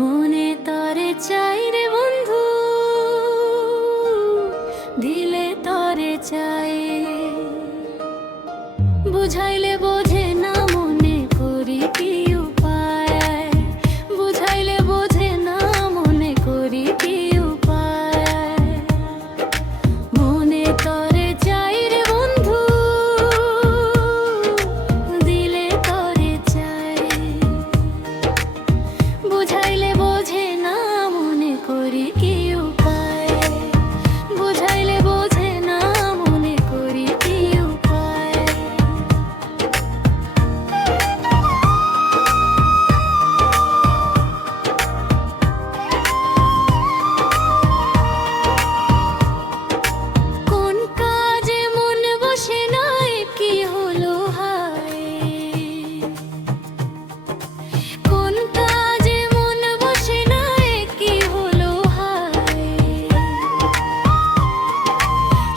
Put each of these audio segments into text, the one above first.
মনে তরে চাই রে বন্ধু, দিলে তরে চাই। বুঝাইলে বোঝে না, মনে করি কি উপায়। বুঝাইলে বোঝে না, মনে করি কি উপায়। মনে তরে চাই রে বন্ধু, দিলে তরে চাই। বুঝাইলে বোঝে না, মনে করি কি উপায়। বুঝাইলে বোঝে না, মনে করি কি উপায়। কোন কাজে মন বসে নাই, কি হলো হায়। কোন কাজে মন বসে নাই, কি হলো হায়।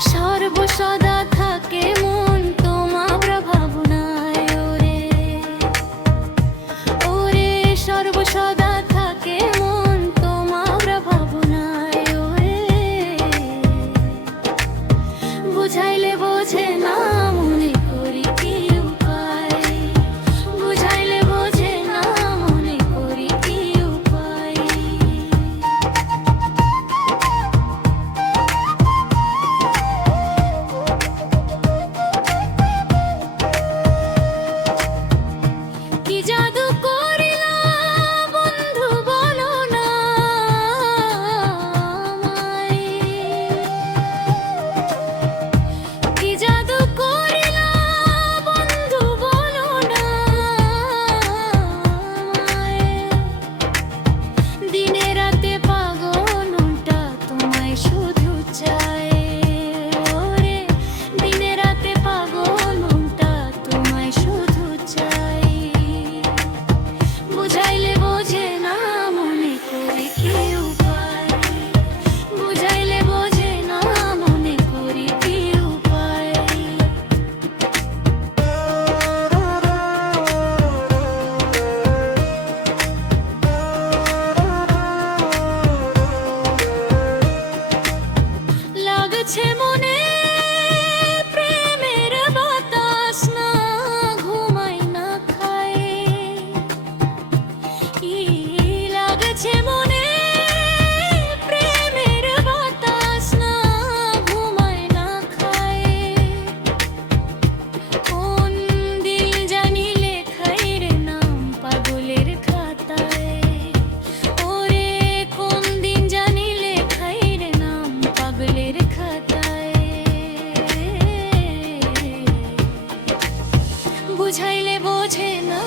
সর্বসদা থাকে মন তোমার ভাবনায়। ওরে ওরে সর্বসদা থাকে মন তোমার ভাবনায়। ওরে বুঝাইলে বোঝে না, মনে করি কি উপায়। বুঝাইলে বোঝে না, মনে করি কি উপায়। কি জাদু করিলা বন্ধু বলো না আমায়। কি জাদু করিলা বন্ধু বলো না আমায়। দিনে রাতে পাগল উল্টা তোমায় শুধু চাই। ওরে দিনে রাতে পাগল উল্টা তোমায় শুধু চাই। বুঝাইলে বোঝে না, মনে করি কি উপায়। বুঝাইলে বোঝে না, মনে করি কি উপায়। লাগছে মনে প্রেমের বাতাস, না ঘুমাই না খাই। কি লাগছে মনে প্রেমের বাতাস, না ঘুমাই না খাই। কোন দিল জানি লেখাই রে নাম পাগলের খাতায়। ওরে কোন দিন জানি লেখাই রে নাম পাগলের খাতায়। বুঝাইলে বোঝে না,